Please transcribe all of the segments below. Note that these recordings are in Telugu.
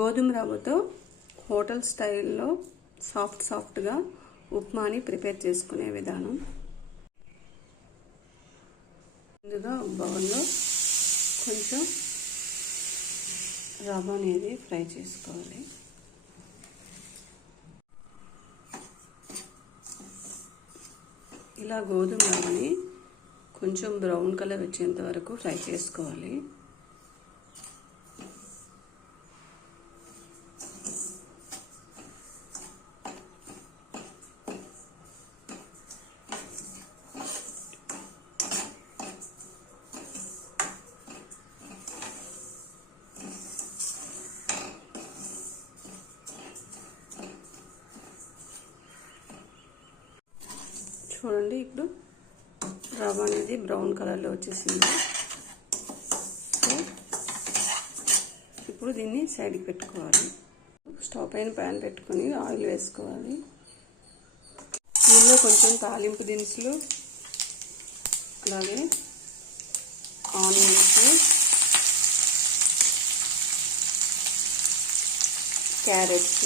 గోధుమ రవ్వతో హోటల్ స్టైల్లో సాఫ్ట్గా ఉప్మాని ప్రిపేర్ చేసుకునే విధానం. ముందుగా బౌల్లో కొంచెం రవ్వ అనేది ఫ్రై చేసుకోవాలి. ఇలా గోధుమ రవ్వని కొంచెం బ్రౌన్ కలర్ వచ్చేంత వరకు ఫ్రై చేసుకోవాలి. చూడండి, ఇప్పుడు రవ్వ అనేది బ్రౌన్ కలర్లో వచ్చేసింది. సో ఇప్పుడు దీన్ని సైడ్కి పెట్టుకోవాలి. స్టవ్ పైన ప్యాన్ పెట్టుకొని ఆయిల్ వేసుకోవాలి. దీనిలో కొంచెం తాలింపు దినుసులు, అలాగే ఆనియన్స్, క్యారెట్స్,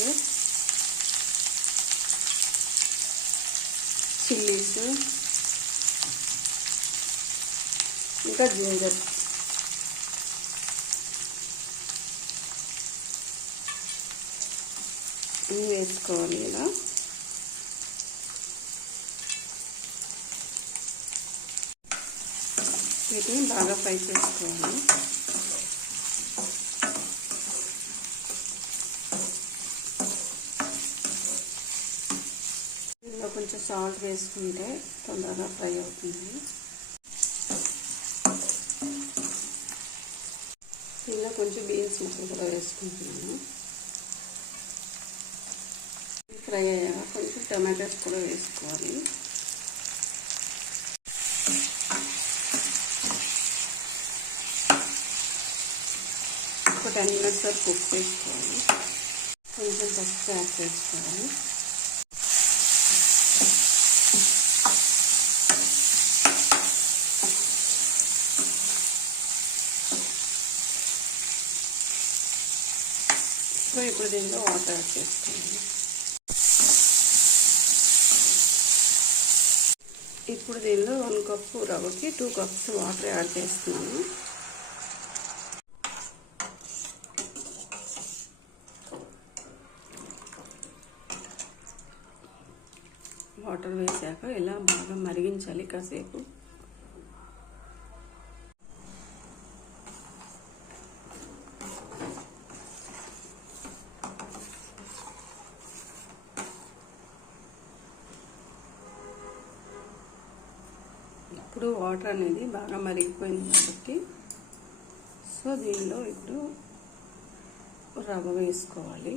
చిల్లీస్, ఇంకా జింజర్ అన్నీ వేసుకోవాలి. ఇలా వీటిని బాగా ఫ్రై చేసుకోవాలి. ఇందులో కొంచెం సాల్ట్ వేసుకుంటే తొందరగా ఫ్రై అవుతుంది. ఇలా కొంచెం బీన్స్ ముక్కలు కూడా వేసుకుంటున్నాను. ఫ్రై అయ్యాక కొంచెం టమాటోస్ కూడా వేసుకోవాలి. ఒక 10 minutes వరకు కుక్ చేసుకోవాలి. కొంచెం పసుపు యాడ్ చేసుకోవాలి. సో ఇప్పుడు దీనిలో వాటర్ యాడ్ చేసుకోవాలి. ఇప్పుడు దీనిలో 1 కప్పు రవ్వకి 2 cups వాటర్ యాడ్ చేస్తున్నాను. వాటర్ వేసాక ఇలా బాగా మరిగించాలి కాసేపు. ఇప్పుడు వాటర్ అనేది బాగా మరిగిపోయింది కాబట్టి సో దీనిలో ఇప్పుడు రవ్వ వేసుకోవాలి.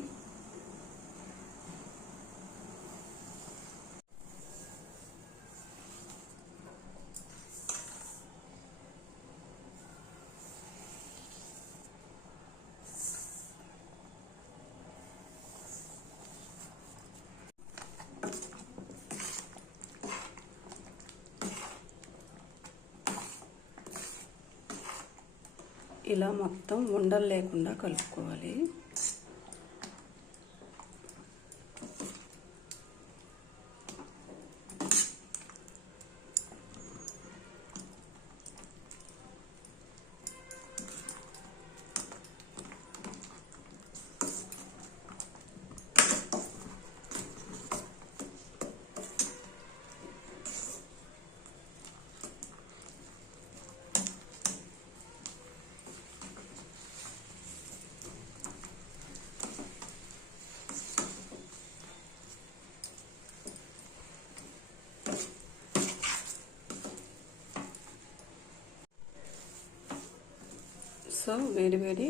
ఇలా మొత్తం ఉండలు లేకుండా కలుపుకోవాలి. సో వేడి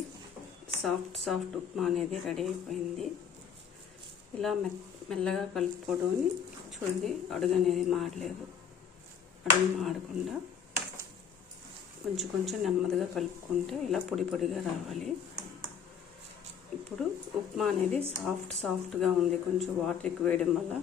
సాఫ్ట్ ఉప్మా అనేది రెడీ అయిపోయింది. ఇలా మెల్లగా కలుపుకోవడం. చూడండి, అడుగు అనేది మాడలేదు. అడుగు మాడకుండా కొంచెం నెమ్మదిగా కలుపుకుంటే ఇలా పొడిగా రావాలి. ఇప్పుడు ఉప్మా అనేది సాఫ్ట్గా ఉంది. కొంచెం వాటర్ ఎక్కువ వేయడం వల్ల